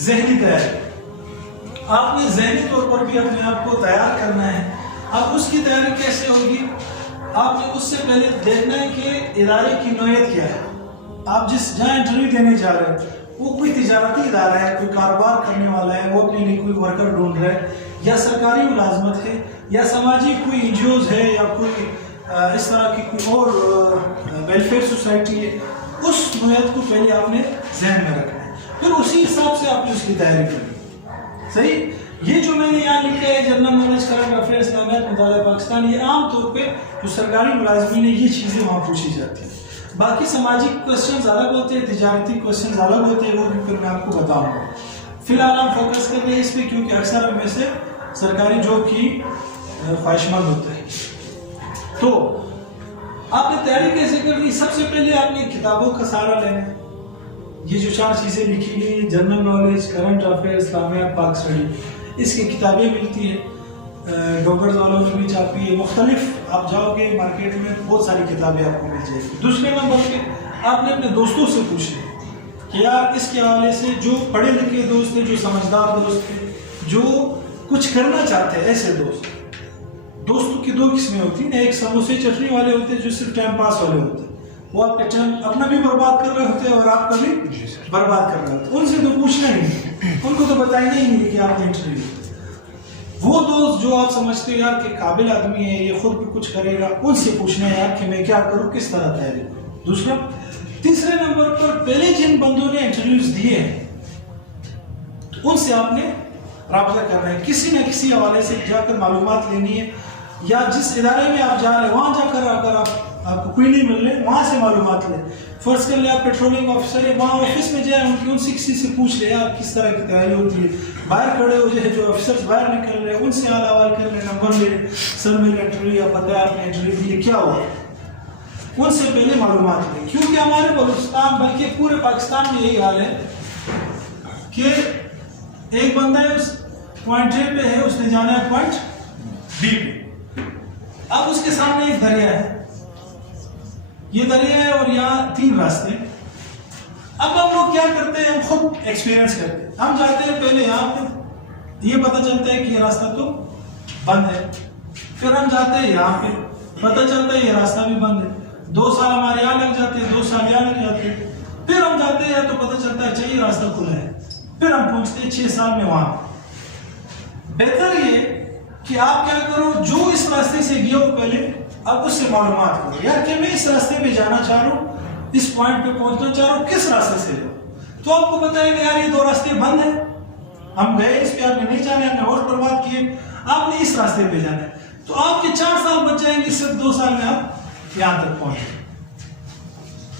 ذہنی تیاری. آپ نے ذہنی طور پر بھی اپنے آپ کو تیار کرنا ہے. اب اس کی تیاری کیسے ہوگی؟ آپ نے اس سے پہلے دیکھنا ہے کہ ادارے کی نوعیت کیا ہے. آپ جہاں انٹرویو دینے جا رہے ہیں وہ کوئی تجارتی ادارہ ہے, کوئی کاروبار کرنے والا ہے, وہ اپنے لیے کوئی ورکر ڈھونڈ رہا ہے, یا سرکاری ملازمت ہے, یا سماجی کوئی این جی اوز ہے, یا کوئی اس طرح کی کوئی اور ویلفیئر سوسائٹی ہے. اس نوعیت کو پہلے آپ نے ذہن میں رکھنا ہے, پھر اسی حساب سے آپ نے اس کی تیاری کرنی. صحیح. یہ جو میں نے یہاں لکھا ہے جنرل نالج کرنٹ افیئرز اسلامیات مطالعہ پاکستان, یہ عام طور پہ جو سرکاری ملازمین ہیں یہ چیزیں وہاں پوچھی جاتی ہیں. باقی سماجی کوسچنز الگ ہوتے ہیں, تجارتی کوسچنز الگ ہوتے ہیں, وہ بھی پھر میں آپ کو بتاؤں گا. فی الحال ہم فوکس کر رہے ہیں اس پہ کیونکہ اکثر ہم میں سے سرکاری جاب کی خواہش مند ہوتے ہیں. تو آپ نے تیاری کیسے کرنی؟ سب سے پہلے آپ نے کتابوں کا سہارا لینا ہے. یہ جو 4 چیزیں لکھی گئی, جنرل نالج, کرنٹ افیئر, اسلامیات, پاک اسٹڈی, اس کی کتابیں ملتی ہیں, ڈاکٹرز والوں نے بھی چھاپی ہے. مختلف آپ جاؤ گے مارکیٹ میں بہت ساری کتابیں آپ کو مل جائیں گی. دوسرے نمبر پہ آپ نے اپنے دوستوں سے پوچھنا کہ یار اس کے حوالے سے جو پڑھے لکھے دوست ہیں, جو سمجھدار دوست ہیں, جو کچھ کرنا چاہتے ہیں, ایسے دوست. دوستوں کی 2 قسمیں ہوتی ہیں. ایک سموسے چٹنی والے ہوتے ہیں جو صرف ٹائم پاس والے ہوتے ہیں, وہ آپ کا ٹائم اپنا بھی برباد کر رہے ہوتے ہیں اور آپ کا بھی برباد کر رہے ہوتے ہیں. ان سے تو پوچھنا ہی نہیں, ان کو تو بتانا ہی نہیں کہ آپ نے انٹرویو. وہ دوست جو آپ سمجھتے ہیں یار کہ قابل آدمی ہے, یہ خود بھی کچھ کرے گا, ان سے پوچھنا ہے یار کہ میں کیا کروں, کس طرح تیاری کروں. دوسرا. تیسرے نمبر پر پہلے جن بندوں نے انٹرویوز دیے ہیں ان سے آپ نے رابطہ کرنا ہے, کسی نہ کسی حوالے سے جا کر معلومات لینی ہے, یا جس ادارے میں آپ جا رہے ہیں وہاں جا کر اگر آپ کو کوئی نہیں مل رہے وہاں سے معلومات لیں. فرض کر لیں آپ پیٹرولنگ آفیسر ہے, وہاں آفس میں جائیں, ان سے کسی سے پوچھ لیں آپ کس طرح کی تیاری ہوتی ہے. باہر کھڑے ہو جائے, جو آفیسرز باہر نکل رہے ہیں ان سے حال احوال کر لیں, نمبر لیں, سر میرا انٹرویو یا پتہ ہے آپ نے انٹرویو دیے, کیا ہوا, ان سے پہلے معلومات لیں. کیونکہ ہمارے بلوچستان بلکہ پورے پاکستان میں یہی حال ہے کہ ایک بندہ ہے اس پوائنٹ اے پہ ہے, اس نے جانا ہے پوائنٹ بی پہ. اب اس کے سامنے ایک دریا ہے, یہ دریا ہے اور یہاں 3 راستے. اب ہم لوگ کیا کرتے ہیں, ہم خود ایکسپیرینس کرتے ہیں. ہم جاتے ہیں پہلے یہاں پہ, یہ پتہ چلتا ہے کہ یہ راستہ تو بند ہے. پھر ہم جاتے ہیں یہاں پہ, پتہ چلتا ہے یہ راستہ بھی بند ہے. 2 سال ہمارے یہاں لگ جاتے ہیں, 2 سال یہاں لگ جاتے ہیں. پھر ہم جاتے ہیں تو پتہ چلتا ہے اچھا یہ راستہ کھلا ہے. پھر ہم پہنچتے ہیں 6 سال میں وہاں. بہتر یہ کہ آپ کیا کرو, جو اس راستے سے گیا ہو پہلے اب اس سے معلومات کرو یار کہ میں اس راستے پہ جانا چاہ رہا ہوں, اس پوائنٹ پہ پہنچنا چاہ رہا ہوں, کس راستے سے جاؤ. تو آپ کو بتائیں گے یار یہ 2 راستے بند ہیں, ہم گئے اس پہ, آپ نے نہیں جانے, ہم نے وقت برباد کیے, آپ نے اس راستے پہ جانا ہے. تو آپ کے 4 سال بچ جائیں گے, صرف 2 سال میں آپ یہاں تک پہنچے.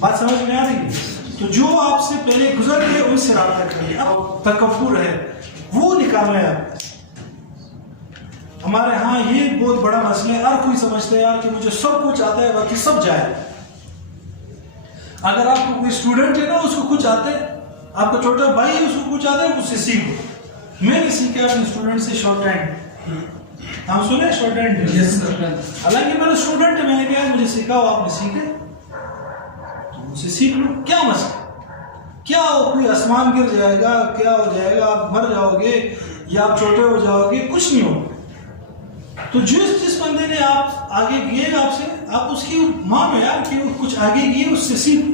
بات سمجھ میں آ رہی ہے؟ تو جو آپ سے پہلے گزر گئے ان سے رابطہ کریے. اب تکبر ہے وہ نکالنا ہے آپ. ہمارے ہاں یہ بہت بڑا مسئلہ ہے, ہر کوئی سمجھتا ہے یار کہ مجھے سب کچھ آتا ہے باقی سب جائے. اگر آپ کو کوئی اسٹوڈنٹ ہے نا, اس کو کچھ آتا ہے, آپ کا چھوٹا بھائی ہے اس کو کچھ آتا ہے, اس سے سیکھو. میں نے سیکھا اپنے اسٹوڈنٹ سے شارٹ ہینڈ. ہم سنے شارٹ ہینڈ, حالانکہ میرا اسٹوڈنٹ ہے, میں نے کہا مجھے سکھاؤ, آپ نے سیکھے تو مجھ سے سیکھ لو. کیا مسئلہ, کیا ہو, کوئی آسمان گر جائے گا, کیا ہو جائے گا, آپ مر جاؤ گے یا آپ چھوٹے ہو جاؤ گے, کچھ نہیں ہوگا. تو جس بندے نے آپ آگے گئے آپ سے, آپ اس کی مانو یار کہ وہ کچھ آگے گئے, اس سے سیکھ.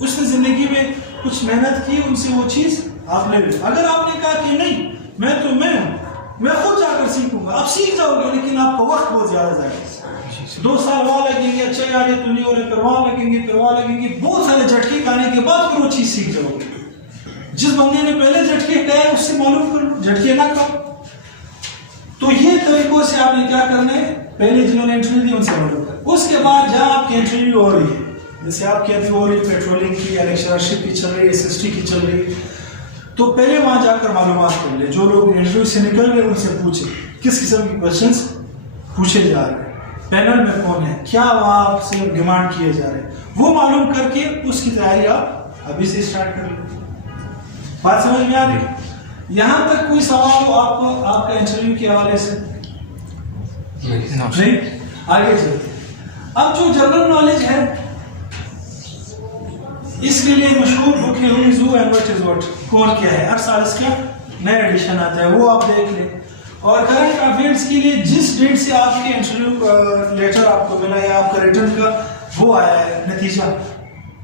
اس نے زندگی میں کچھ محنت کی, ان سے وہ چیز آپ لے لو. اگر آپ نے کہا کہ نہیں میں ہوں, میں خود جا کر سیکھوں گا, آپ سیکھ جاؤ گے, لیکن آپ کا وقت بہت زیادہ جائے گا. 2 سال وہاں لگیں گے, اچھا یار یہ تو نہیں ہو رہے, پھر وہاں لگیں گے, پھر وہاں لگیں گے, بہت سارے جھٹکے کھانے کے بعد پھر وہ چیز سیکھ جاؤ گے. جس بندے نے پہلے جھٹکے کھائے اس سے معلوم کرو, جھٹکے نہ کھاؤ. تو یہ طریقوں سے آپ نے کیا کرنا ہے, پہلے جنہوں نے انٹرویو دی ان سے معلوم کرنا. اس کے بعد جہاں آپ کی انٹرویو ہو رہی ہے, جیسے آپ کی ابھی ہو رہی ہے پیٹرولنگ کی یا لیکچررشپ کی چل رہی ہے, SST کی چل رہی ہے, تو پہلے وہاں جا کر معلومات کر لیں. جو لوگ انٹرویو سے نکل گئے ان سے پوچھیں کس قسم کی کوشچنس پوچھے جا رہے ہیں, پینل میں کون ہے, کیا وہاں آپ سے ڈیمانڈ کیے جا رہے ہیں, وہ معلوم کر کے اس کی تیاری آپ ابھی سے اسٹارٹ کر لیں. بات سمجھ میں آ رہی ہے؟ یہاں تک کوئی سوال ہو آپ کو آپ کا انٹرویو کے حوالے سے؟ نہیں, آگے چلتے. اب جو جنرل نالج ہے اس کے لیے مشہور بک ہے ہو از ہو اینڈ واٹ از واٹ، کون کیا ہے، ہر سال اس کا نیا ایڈیشن آتا ہے، وہ آپ دیکھ لیں. اور کرنٹ افیئرس کے لیے جس ڈیٹ سے آپ کے انٹرویو لیٹر آپ کو ملا یا آپ کا ریٹرن کا وہ آیا ہے نتیجہ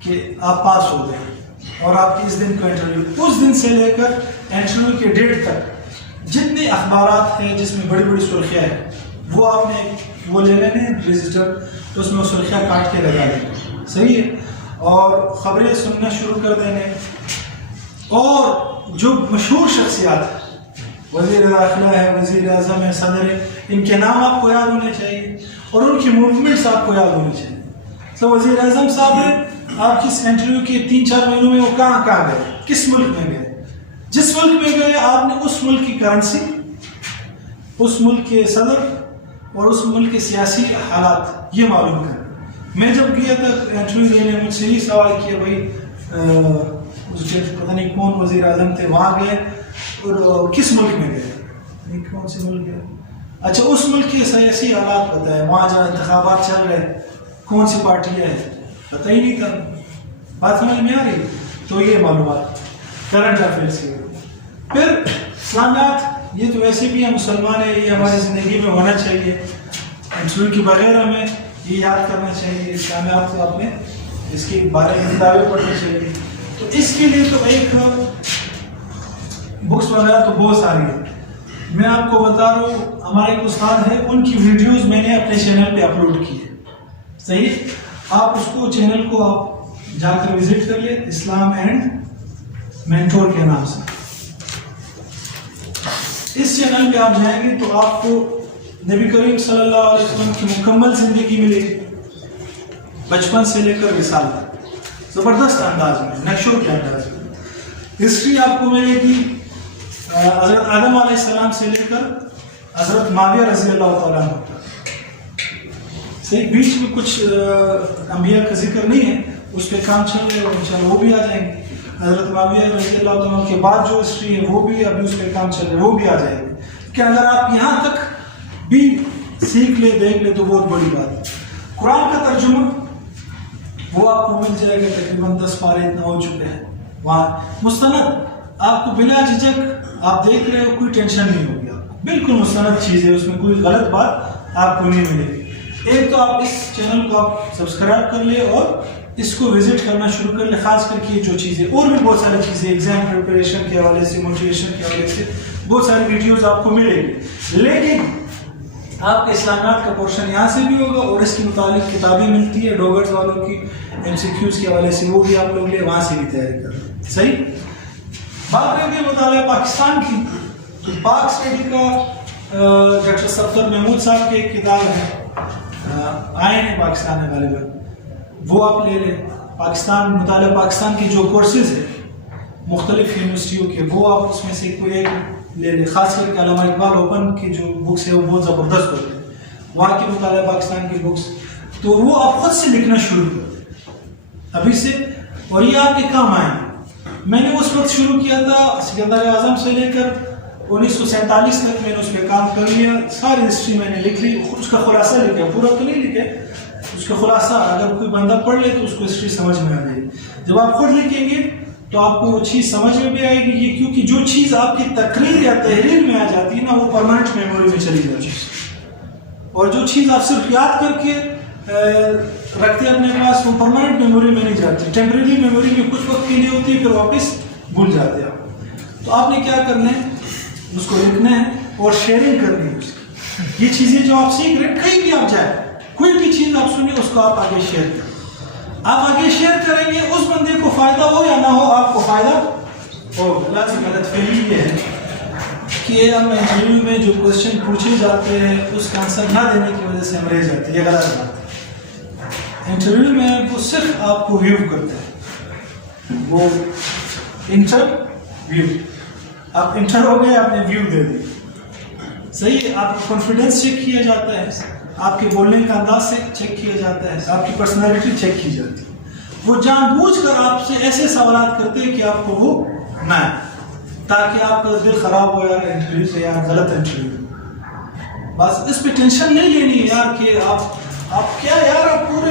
کہ آپ پاس ہو گئے اور آپ کی اس دن کا انٹرویو، اس دن سے لے کر انٹرویو کے ڈیٹ تک جتنے اخبارات ہیں جس میں بڑی بڑی سرخیاں ہیں وہ آپ نے وہ لے لینے رجسٹر، اس میں سرخیاں کاٹ کے لگا لیں، صحیح ہے، اور خبریں سننا شروع کر دینے. اور جو مشہور شخصیات وزیر داخلہ ہے، وزیر اعظم ہے، صدر ہے، ان کے نام آپ کو یاد ہونے چاہیے اور ان کی موومنٹس آپ کو یاد ہونی چاہیے. تو وزیر اعظم صاحب نے آپ کی انٹرویو کے 3-4 مہینوں میں وہ کہاں گئے، کس ملک میں گئے، جس ملک میں گئے آپ نے اس ملک کی کرنسی، اس ملک کے صدر اور اس ملک کے سیاسی حالات یہ معلوم کریں. میں جب گیا تھا انٹرویو دینے مجھ سے ہی سوال کیا بھائی اس کے پتہ نہیں کون وزیر اعظم تھے، وہاں گئے اور کس ملک میں گئے، کون سے ملک گئے، اچھا اس ملک کے سیاسی حالات پتہ ہے، وہاں جہاں انتخابات چل رہے کون سی پارٹیاں ہیں پتہ ہی نہیں تھا. بات سمجھ میں آ رہی؟ تو یہ معلومات کرنٹ افیئرس کی. پھر اسلامیات، یہ تو ویسے بھی ہم مسلمان ہیں، یہ ہماری زندگی میں ہونا چاہیے، انٹرویو کے بغیر ہمیں یہ یاد کرنا چاہیے اسلامیات کو، آپ نے اس کے بارے میں کتابیں پڑھنی چاہیے. تو اس کے لیے تو ایک بکس وغیرہ تو بہت ساری ہیں. میں آپ کو بتا رہا ہوں ہمارے ایک استاد ہے، ان کی ویڈیوز میں نے اپنے چینل پہ اپلوڈ کی ہے، صحیح، آپ اس کو چینل کو آپ جا کر وزٹ کر لیں، اسلام اینڈ مینٹور کے نام سے. اس چینل پہ آپ جائیں گے تو آپ کو نبی کریم صلی اللہ علیہ وسلم کی مکمل زندگی ملے گی، بچپن سے لے کر وصال تک، زبردست انداز میں، نقشوں کے انداز میں. ہسٹری آپ کو ملے گی حضرت آدم علیہ السلام سے لے کر حضرت معاویہ رضی اللہ تعالیٰ عنہ تک، صحیح، بیچ میں کچھ انبیاء کا ذکر نہیں ہے، اس پہ کام چل رہے اور انشاءاللہ وہ بھی آ جائیں گے. حضرت معاویہ رضی اللہ تعالیٰ عنہ کے بعد جو ہسٹری ہے وہ بھی ابھی اس پہ کام چل رہے وہ بھی آ جائے گی. کہ اگر آپ یہاں تک بھی سیکھ لے دیکھ لے تو بہت بڑی بات ہے. قرآن کا ترجمہ وہ آپ کو مل جائے گا، تقریباً 10 پارے اتنا ہو چکے ہیں وہاں. مستند آپ کو بلا جھجک آپ دیکھ رہے ہو، کوئی ٹینشن نہیں ہوگی، آپ کو بالکل مستند چیز ہے، اس میں کوئی غلط بات آپ کو نہیں ملے گی. ایک تو آپ اس چینل کو آپ سبسکرائب کر لیں اور اس کو وزٹ کرنا شروع کر لیں، خاص کر کے جو چیزیں اور بھی بہت ساری چیزیں ایگزام پریپریشن کے حوالے سے، موٹیویشن کے حوالے سے بہت ساری ویڈیوز آپ کو ملے گی. لیکن آپ کے اسلامیات کا پورشن یہاں سے بھی ہوگا اور اس کے متعلق کتابیں ملتی ہے ڈوگرز والوں کی MCQs کے حوالے سے، وہ بھی آپ لوگ لے وہاں سے بھی تیاری کر لیں. صحیح. بات رہے گی مطالعہ پاکستان کی، تو پاک اسٹڈی کا ڈاکٹر صفدر محمود صاحب کی ایک کتاب ہے آئین پاکستان ہے غالباً، وہ آپ لے لیں. پاکستان مطالعہ پاکستان کی جو کورسز ہیں مختلف یونیورسٹیوں کے، وہ آپ اس میں سے کوئی ایک لے لیں. خاص کر کے علامہ اقبال اوپن کی جو بکس ہے وہ بہت زبردست ہوتے ہیں، وہاں کی مطالعہ پاکستان کی بکس، تو وہ آپ خود سے لکھنا شروع کر دیں ابھی سے، اور یہ آپ کے کام آئیں. میں نے اس وقت شروع کیا تھا سکندر اعظم سے لے کر 1947 تک میں نے اس پہ کام کر لیا، ساری ہسٹری میں نے لکھ لی، اس کا خلاصہ لکھا، پورا تو نہیں لکھے، اس کا خلاصہ اگر کوئی بندہ پڑھ لے تو اس کو ہسٹری سمجھ میں آ جائے گی. جب آپ خود لکھیں گے تو آپ کو وہ چیز سمجھ میں بھی آئے گی، یہ کیونکہ جو چیز آپ کی تقریر یا تحریر میں آ جاتی ہے نا وہ پرماننٹ میموری میں چلی جاتی ہے، اور جو چیز آپ صرف یاد کر کے رکھتے ہیں اپنے پاس وہ پرماننٹ میموری میں نہیں جاتی، ٹیمپریری میموری میں کچھ وقت کے لیے ہوتی ہے، پھر واپس بھول جاتے ہیں آپ. تو آپ نے کیا کرنا ہے، اس کو لکھنا ہے اور شیئرنگ کرنی ہے اس کی. یہ چیزیں جو آپ سیکھ رہے ہیں کہیں بھی آپ جائیں، کوئی بھی چیز آپ سنیں اس کو آپ آگے شیئر کریں. آپ آگے شیئر کریں گے، اس بندے کو فائدہ ہو یا نہ ہو آپ کو فائدہ ہو. لازم غلط فہمی یہ ہے کہ ہم انٹرویو میں جو کوشچن پوچھے جاتے ہیں اس کا آنسر نہ دینے کی وجہ سے ہم رہ جاتے ہیں، یہ غلط بات ہے. انٹرویو میں وہ صرف آپ کو ویو کرتے ہیں، وہ انٹرویو، آپ انٹر ہو گئے، آپ نے ویو دے دی، صحیح. آپ کا کانفیڈنس چیک کیا جاتا ہے، آپ کے بولنے کا انداز سے چیک کیا جاتا ہے، آپ کی پرسنالٹی چیک کی جاتی ہے. وہ جان بوجھ کر آپ سے ایسے سوالات کرتے ہیں کہ آپ کو وہ نہ آئے، تاکہ آپ کا دل خراب ہو یار انٹرویو سے، یار غلط انٹرویو. بس اس پہ ٹینشن نہیں لینی یار کہ آپ کیا یار آپ پورے